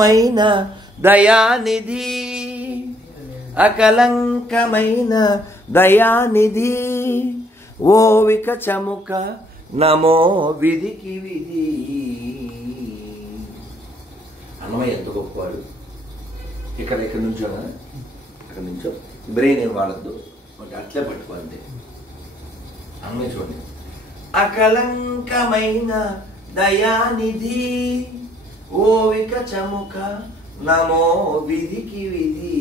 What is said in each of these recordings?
మైన దయానిధి, అకలంకమైన దయానిధి, ఓ వికచముక నమో విధికి విధి. అన్నమయ్య ఎంత గొప్పవాడు. ఇక్కడ నుంచోనా, అక్కడ నుంచో బ్రెయిన్ ఏం వాడద్దు, అట్లే పట్టుకో అంతే. అన్నమయ్య చూడండి. అకలంకమైన దయానిధి, ఓ వికచముక నమో విధికి విధి.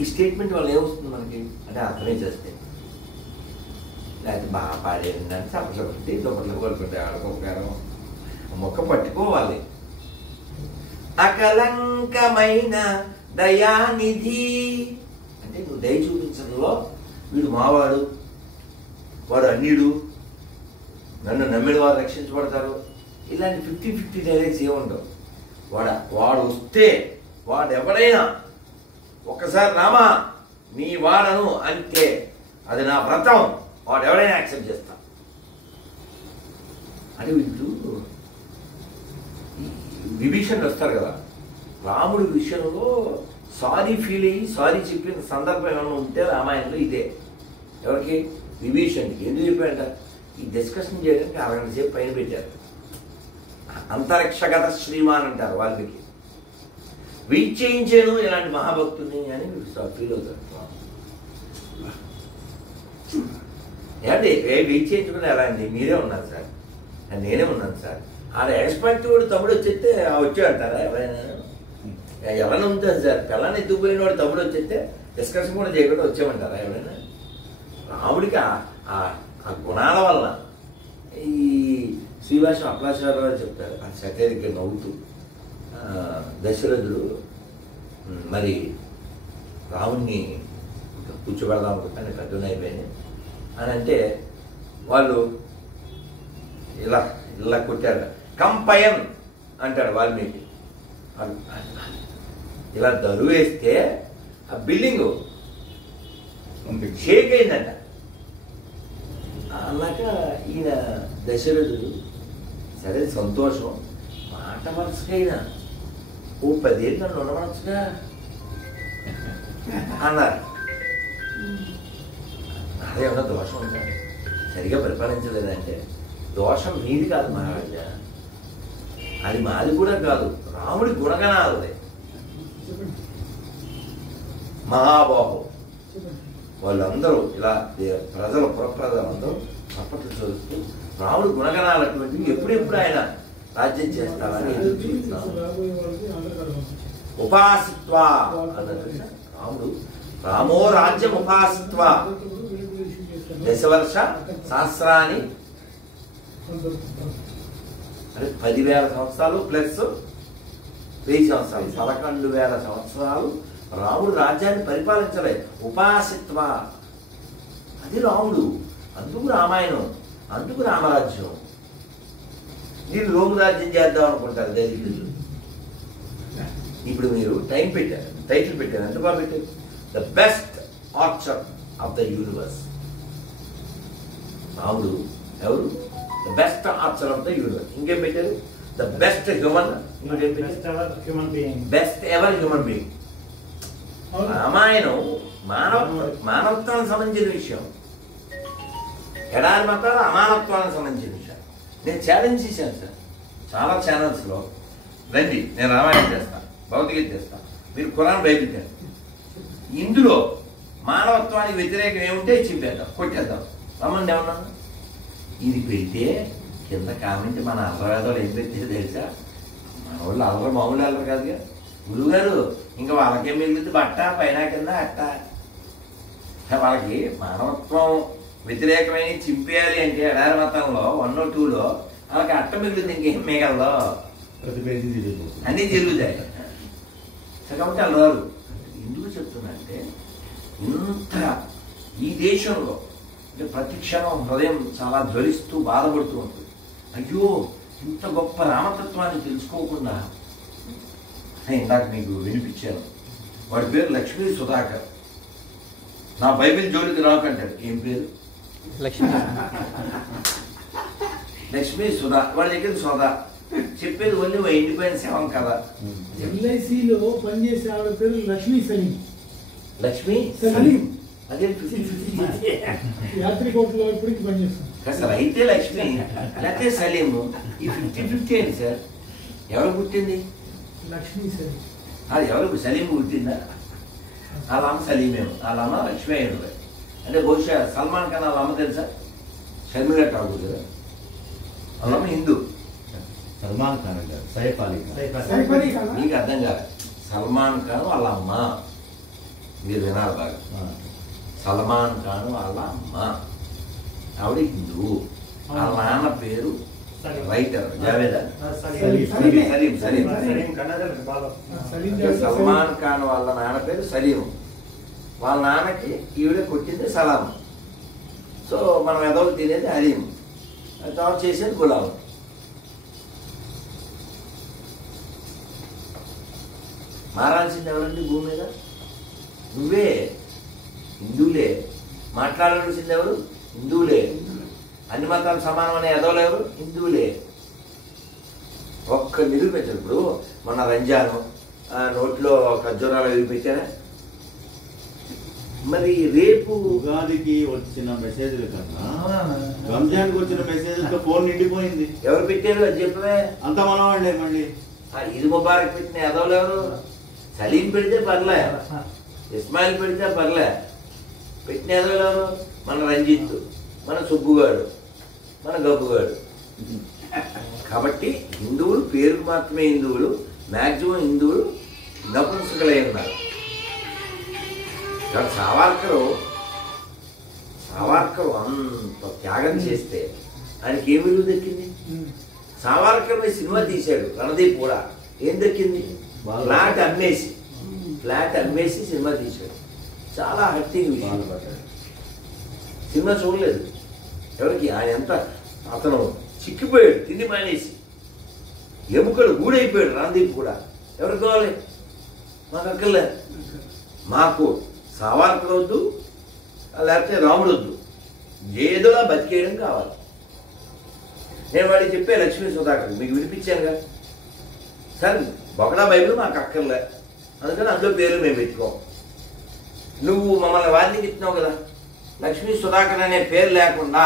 ఈ స్టేట్మెంట్ వల్ల ఏమొస్తుంది మనకి అంటే అర్థమే చేస్తే, లేకపోతే బాగా పాడేయండి అని చప్పట్లు కొట్టి దుప్పట్లు కోలుకుంటే ఆడుకోగారం మొక్క పట్టుకోవాలి. అకలంకమైన దయానిధి అంటే నువ్వు దయ చూపించడంలో వీడు మావాడు, వాడు అన్యుడు, నన్ను నమ్మిన వారు రక్షించబడతారు, ఇలాంటి 50-50 డైలాగ్స్ ఏముండవు. వాడు వస్తే వాడు ఎవడైనా ఒక్కసారి రామా నీ వాడను అంటే అది నా వ్రతం, వాడు ఎవడైనా యాక్సెప్ట్ చేస్తా అని. వీళ్ళు విభీషణుడు వస్తారు కదా, రాముడి విషయంలో సారీ ఫీల్ అయ్యి సారీ చెప్పిన సందర్భం ఏమైనా ఉంటే రామాయణంలో ఇదే. ఎవరికి? విభీషణుడికి. ఎందుకు చెప్పాడంట? ఈ డిస్కషన్ చేయడానికి 6 గంటల సేపు పైన పెట్టారు. అంతరిక్షగత శ్రీమాన్ అంటారు వాళ్ళకి. వెయిట్ చేయించాను ఇలాంటి మహాభక్తుని అని ఫీల్ అవుతారు. ఏమంటే వెయిట్ చేయించుకుని ఎలా అండి, మీరే ఉన్నారు సార్, నేనే ఉన్నాను సార్. ఆడ ఎక్స్పర్ట్ వాడు తమ్ముడు వచ్చేస్తే వచ్చాడంటారా ఎవరైనా? ఎవరైనా ఉంటుంది సార్, పిల్లని ఎత్తుకుపోయిన వాడు తమ్ముడు వచ్చేస్తే డిస్కషన్ కూడా చేయకుండా వచ్చామంటారా ఎవరైనా? రాముడికి ఆ గుణాల వల్ల ఈ శ్రీభాష అప్లాచార్య వారు చెప్తారు, ఆ సతేరికి నవ్వుతూ, దశరథుడు మరి రాముణ్ణి కూర్చోబెడదాం అనుకుంటాను పెద్దనే అయిపోయింది అని అంటే వాళ్ళు ఇలా కొట్టారు. కంపయన్ అంటాడు వాల్మీకి. ఇలా దరువు వేస్తే ఆ బిల్డింగ్ షేక్ అయిందంట. అలాగా ఈయన దశరథుడు సరే సంతోషం, మాట వరుసకైనా ఓ 10 ఏళ్ళు నన్ను ఉండవచ్చుగా అన్నారు. అదేమన్నా దోషం ఉందా? సరిగా పరిపాలించలేదంటే దోషం మీది కాదు మహారాజా, అది మాది కూడా కాదు, రాముడి గుణగణాలదే. మహాబాహు వాళ్ళందరూ ఇలా ప్రజలు పురప్రజలందరూ చప్పట్లు చదువుతూ రాముడు గుణగణాలు అటువంటివి ఎప్పుడెప్పుడు ఆయన రాజ్యం చేస్తారని ఎదురు చూస్తున్నాం. ఉపాసిత్వ అన్నది రాముడు, రామో రాజ్యం ఉపాసిత్వ దశవర్ష సహస్రాన్ని అంటే 10,000 సంవత్సరాలు ప్లస్ 1000 సంవత్సరాలు 11,000 సంవత్సరాలు రాముడు రాజ్యాన్ని పరిపాలించలే. ఉపాసిత్వ అది రాముడు, అందుకు రామాయణం, అందుకు రామరాజ్యం. మీరు రోము రాజ్యం చేద్దాం అనుకుంటారు దైవికులు. ఇప్పుడు మీరు టైటిల్ పెట్టారు, ఎంత బాగా పెట్టారు, the best archer of the universe. రాముడు ఎవరు? The best archer of the universe. ఇంకేం పెట్టారు? The best human, best ever human being. Ramayanam మానవత్వానికి సంబంధించిన విషయం, ఎడారి మతాలు అమానత్వానికి సంబంధించిన విషయం. నేను ఛాలెంజ్ చేశాను సార్ చాలా ఛానల్స్లో, రండి నేను రామాయణం చేస్తాను, భౌతికత చేస్తాను, మీరు ఖురాన్ బైబిల్ చేయండి, ఇందులో మానవత్వానికి వ్యతిరేకం ఏముంటే చింపేద్దాం, కొట్టేద్దాం, రమ్మని ఏమన్నాను. ఇది పెడితే కింద కామెంట్ మన అల్లవేదాలు ఏం పెట్టేది తెలుసా? మన వాళ్ళు అల్లరు మామూలు అల్లరు కాదుగా. గురువుగారు ఇంకా వాళ్ళకేం మిగిలింది బట్ట పైన కింద అట్ట. వాళ్ళకి మానవత్వం వ్యతిరేకమైన చింపేయాలి అంటే ఎడారి మతంలో 1 or 2లో వాళ్ళకి అట్ట మిగిలింది, ఇంకేం మిగలదో, అన్నీ జరుగుతాయి. కాబట్టి అల్లరు. ఎందుకు చెప్తున్నా అంటే ఇంత ఈ దేశంలో అంటే ప్రతి క్షణం హృదయం చాలా జ్వలిస్తూ బాధపడుతూ ఉంటుంది. అయ్యో ఇంత గొప్ప రామతత్వాన్ని తెలుసుకోకుండా. ఇందాక మీకు వినిపించాను, వాడి పేరు లక్ష్మీ సుధాకర్. నా బైబిల్ జోలికి రాకంటాడు. ఏం పేరు? లక్ష్మీ సుధా. వాడి దగ్గర సోదా చెప్పేది ఓన్లీ ఇండిపెండెన్స్ ఏమం కదా. ఎల్ఐసిలో పనిచేసే ఆవిడ పేరు లక్ష్మీ సలీం. లక్ష్మీ సలీం అదే యాత్రికోటలో ఇప్పటికి పనిచేస్తుంది అసలు. అయితే లక్ష్మి లేకపోతే సలీము ఈ 50-50 ఏంటి సార్? ఎవరు పుట్టింది? లక్ష్మీ సలీం. అది ఎవరు? సలీం పుట్టిందా? వాళ్ళ అమ్మ సలీమేమో, వాళ్ళ అమ్మ లక్ష్మీ అయ్యాడు. అంటే బహుశా సల్మాన్ ఖాన్ వాళ్ళ అమ్మ తెలుసా? షర్మిల ఠాకూర్ కదా. వాళ్ళ అమ్మ హిందూ. సల్మాన్ ఖాన్ అంటారు, సైఫ్ అలీ ఖాన్. మీకు అర్థం కాదు. సల్మాన్ ఖాన్ వాళ్ళ అమ్మ, మీరు వినాలి బాగా. సల్మాన్ ఖాన్ వాళ్ళ అమ్మ ఆవిడ హిందూ. వాళ్ళ నాన్న పేరు రైటర్ జావేదా సలీం. సల్మాన్ ఖాన్ వాళ్ళ నాన్న పేరు సలీం. వాళ్ళ నాన్నకి ఈవిడ కొట్టింది సలాం. సో మనం ఎదవలు తినేది హలీం, తర్వాత చేసేది గులాం. మారాల్సింది ఎవరండి భూమి మీద? నువ్వే. హిందువులే. మాట్లాడాల్సింది ఎవరు? హిందువులే. అన్ని మతాలు సమానం అనే ఎదవలు ఎవరు? హిందువులే. ఒక్క నిరూపించరు. ఇప్పుడు మొన్న రంజాను నోట్లో ఖర్జూరాలు అవి పెట్టారా? మరి రేపు ఉగాదికి వచ్చిన మెసేజ్ల కన్నా రంజాన్కి వచ్చిన మెసేజ్లతో ఫోన్ నిండిపోయింది. ఎవరు పెట్టారు అది చెప్పవే. అంత మనవాళ్ళే. మళ్ళీ ఈద్ ముబారక్ పెట్టిన ఎదవలు ఎవరు? సలీం పెడితే పర్లే, ఇస్మాయిల్ పెడితే పర్లే. పెట్టిన ఎదవలు ఎవరు? మన రంజిత్, మన సుబ్బుగాడు, మన గబ్బుగాడు. కాబట్టి హిందువులు పేరుకు మాత్రమే హిందువులు. మ్యాక్సిమం హిందువులు నపుంసకులై ఉన్నారు. సావర్కరు అంత త్యాగం చేస్తే ఆయనకి ఏ విలువ దక్కింది? సావర్కర్ మీద సినిమా తీశాడు రణదీప్ కూడా. ఏం దక్కింది? ఫ్లాట్ అమ్మేసి సినిమా తీశాడు. చాలా హర్టింగ్ విషయం. సినిమా చూడలేదు ఎవరికి. ఆయన ఎంత అతను చిక్కిపోయాడు, తిండి మానేసి ఎముకలు గూడైపోయాడు రణదీప్ కూడా. ఎవరికి కావాలి? మాకు అక్కర్లే. మాకు సావర్కర్ వద్దు, లేకపోతే రాముడు వద్దు, ఏదోలా బతికేయడం కావాలి. నేను వాడికి చెప్పే లక్ష్మీ సుధాకర్ మీకు వినిపించాను కదా సార్, బొకడా బైబిల్ మాకు అక్కర్లే, అందుకని అందులో పేర్లు మేము పెట్టుకోం. నువ్వు మమ్మల్ని వార్నింగ్ ఇస్తున్నావు కదా, లక్ష్మీ సుధాకర్ అనే పేరు లేకుండా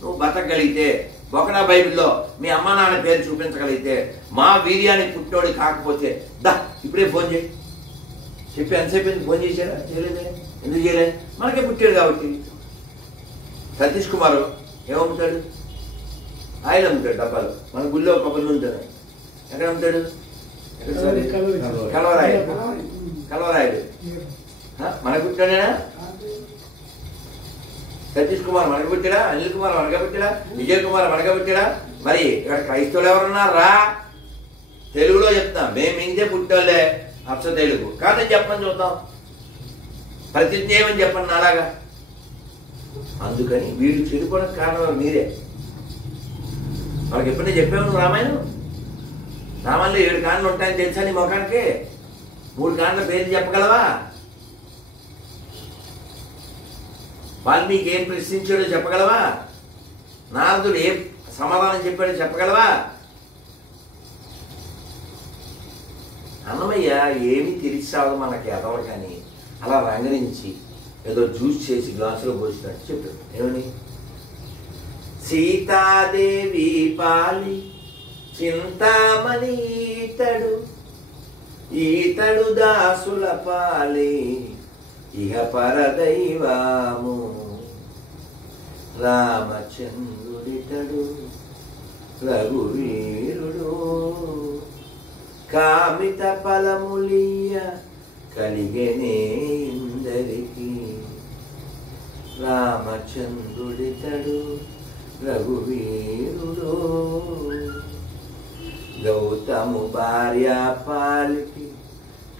నువ్వు బతకగలిగితే, బొకడా బైబిల్లో మీ అమ్మ నాన్న పేరు చూపించగలిగితే, మా వీర్యానికి పుట్టినోడు కాకపోతే దా ఇప్పుడే ఫోన్ చేయి చెప్పి. ఎంతసేపు ఫోన్ చేశారా? చేయలేదే. ఎందుకు చేయలేదు? మనకే పుట్టాడు కాబట్టి. సతీష్ కుమార్ ఏమమ్ముతాడు? ఆయిల్ అమ్ముతాడు డబ్బాలు. మన గుళ్ళో కొబ్బరి ఉంటాడు. ఎక్కడ అమ్ముతాడు? కలవరాయుడు మనకు పుట్టాడేనా? సతీష్ కుమార్ మనకు పుట్టాడా? అనిల్ కుమార్ మనక పుట్టాడా? విజయ్ కుమార్ మనక పుట్టాడా? మరి ఇక్కడ క్రైస్తవులు ఎవరున్నారా? తెలుగులో చెప్తాం, మేము ఇంకే పుట్టాలే అప్స తెలుగు కాదని చెప్పని చూద్దాం. ప్రతిజ్ఞ ఏమని చెప్పండి అలాగా. అందుకని వీళ్ళు చెడిపోవడానికి కారణం మీరే. వాళ్ళకి ఎప్పుడైనా చెప్పావు నువ్వు రామాయణం? రామాయణంలో 7 కాండలు ఉంటాయని తెలుసా నీ ముఖానికి? 3 కాండల పేర్లు చెప్పగలవా? వాల్మీకి ఏం ప్రశ్నించాడో చెప్పగలవా? నారదుడు ఏం సమాధానం చెప్పాడో చెప్పగలవా? అన్నమయ్య ఏమీ తెలిసి రావడం మనకి ఎదవరు కానీ అలా రంగరించి ఏదో జ్యూస్ చేసి గ్లాసులో పోసినట్టు చెప్పాడు. ఏమని? సీతాదేవి పాలి చింతామణి ఈతడు దాసుల పాలి ఇహ పరదైవాము రామచంద్రుడితడు రఘువీరుడు కామిత ఫలములియ కలిగెనే ఇందరికి రామచంద్రుడితడు రఘువీరుడు గౌతము భార్య పాలికి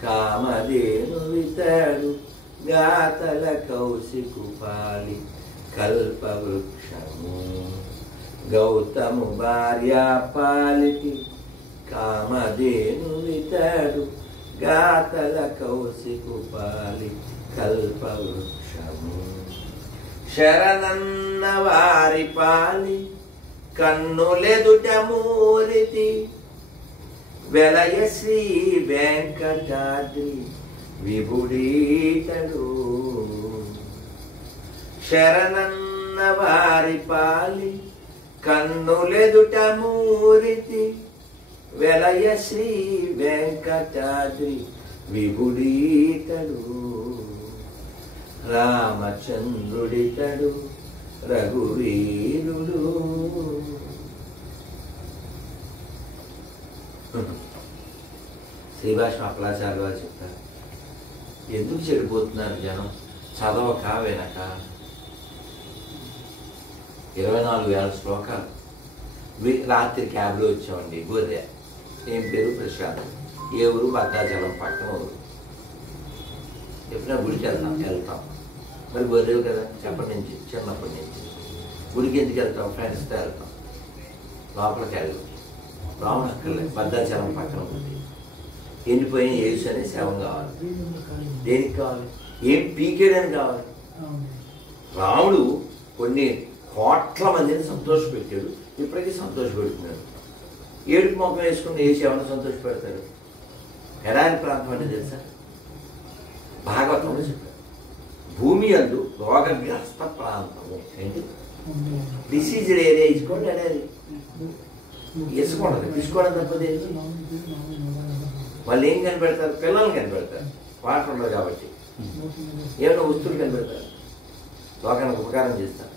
కామధేను వితడు గాతల కౌశికు పాలి కల్పవృక్షము గౌతము భార్య పాలికి కామధేను వితడు గాతల కౌశికు పాలి కల్పవృక్షము శరణన్న వారి పాలి కన్నులెదుట మూరితి వెలయ శ్రీ వెంకటాద్రి విభుడీతడు శరణన్న వారి పాలి కన్నులెదుట మూరితి వెలయ శ్రీ వెంకటాద్రి విభుడీతడు రామచంద్రుడితడు రఘువీరుడు. శ్రీభాష్మ అప్పలాచార్య వారు చెప్తారు, ఎందుకు చెడిపోతున్నారు జనం చదవక వినక. 24,000 శ్లోకాలు. రాత్రి క్యాబ్లో వచ్చామండి. గొర్రె ఏం పేరు ప్రశాంత్, ఏ ఊరు భద్రాచలం పక్కన ఊరు. ఎప్పుడైనా గుడికి వెళ్తాం మరి గొర్రెలు కదా చెప్పటి నుంచి చిన్నప్పటి నుంచి. గుడికి ఎందుకు వెళ్తాం? ఫ్రెండ్స్తో వెళ్తాం. లోపలికి వెళ్ళి రావణక్కర్లేదు, భద్రాచలం పక్కన ఉంది. ఎండిపోయిన ఏసు అనే శవం కావాలి. దేనికి కావాలి? ఏం పీకేయడానికి కావాలి. రాముడు కొన్ని కోట్ల మందిని సంతోషపెట్టాడు, ఇప్పటికీ సంతోషపెడుతున్నాడు. ఏడుపు మొక్కలు వేసుకుని ఏ శవను సంతోషపెడతాడు? ఎడారి ప్రాంతం అంటే తెలుసా? భాగవతంలో చెప్పారు, భూమి అందు రోగగ్రస్త ప్రాంతము. ఏంటి? డిసీజ్డ్ ఏరియా ఇచ్చుకోండి అనేది వేసుకోండి, తీసుకోవడం తప్పదే. వాళ్ళు ఏం కనిపెడతారు? పిల్లల్ని కనిపెడతారు, వాటర్ ఉండదు కాబట్టి. ఏమైనా వస్తువులు కనిపెడతారు, లోకానికి ఉపకారం చేస్తారు.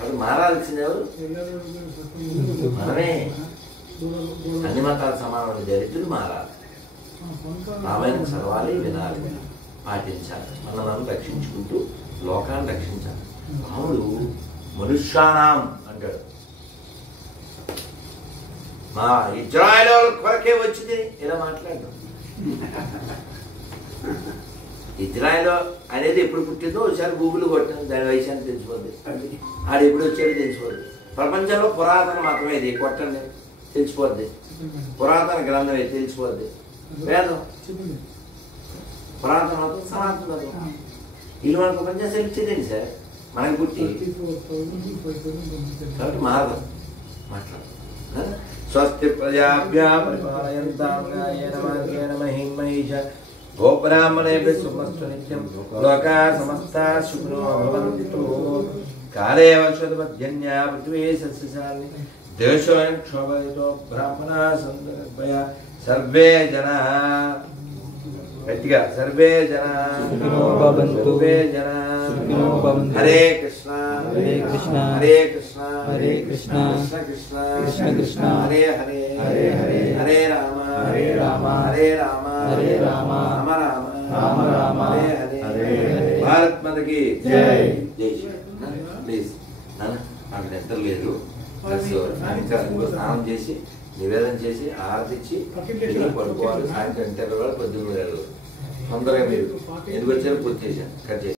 అది మారాల్సింది ఎవరు? మనమే. అన్ని మతాలు సమానమైన దరిద్రులు మారాలి. రామాయణం చదవాలి, వినాలి, పాటించాలి, మనల్ని రక్షించుకుంటూ లోకాన్ని రక్షించాలి. రాముడు మనుష్యానాం అంటాడు. మా ఇజ్రాయేలు కొరకే వచ్చింది ఇలా మాట్లాడు. ఇజ్రాయేల్ అనేది ఎప్పుడు పుట్టిందో ఒకసారి గూగుల్ కొట్టాను, దాని వయసాన్ని తెలిసిపోద్ది. ఆడు ఎప్పుడు వచ్చాడో తెలిసిపోద్ది. ప్రపంచంలో పురాతన మతమే ఇది, కొట్టండి తెలిసిపోద్ది. పురాతన గ్రంథం ఇది తెలిసిపోద్ది. వేదం పురాతన మతం, సనాతన మతం. వీళ్ళు మన ప్రపంచం సెలిచిందండి సార్, మనకి పుట్టి. కాబట్టి మారదు, మాట్లాడు. స్వస్తి ప్రజాభ్యాం పరిపాలయంతాం న్యాయేన మార్గేణ మహిం మహిష గోబ్రాహ్మణేభ్యః శుభమస్తు నిత్యం లోకా సమస్తా సుఖినో భవంతు. కాలే వర్షోదపద్యన్యా పృథివీ సస్యశాలిని దేశోయం క్షోభయతో బ్రాహ్మణా సంతు నిర్భయ సర్వే జనా గట్టిగా సర్వే జనా సర్వే జనా. హరే కృష్ణ హరే కృష్ణ హరే కృష్ణ హరే కృష్ణ కృష్ణ కృష్ణ కృష్ణ కృష్ణ హరే హరే హరే హరే హరే రామ హరే రామ హరే రామ హరే రామ రామ రామ రామ రామ హరే హరే హరే హరే. భారత్ మాతకి జై. జై శ్రీ. ప్లీజ్ నాకు నిద్ర లేదు, స్నానం చేసి నివేదన చేసి ఆరతిచ్చి పడుకోవాలి. సాయంత్రం 8 పొద్దున్న తొందరగా మీరు ఎందుకు వచ్చారో పూర్తి చేశాను. కట్ చేసి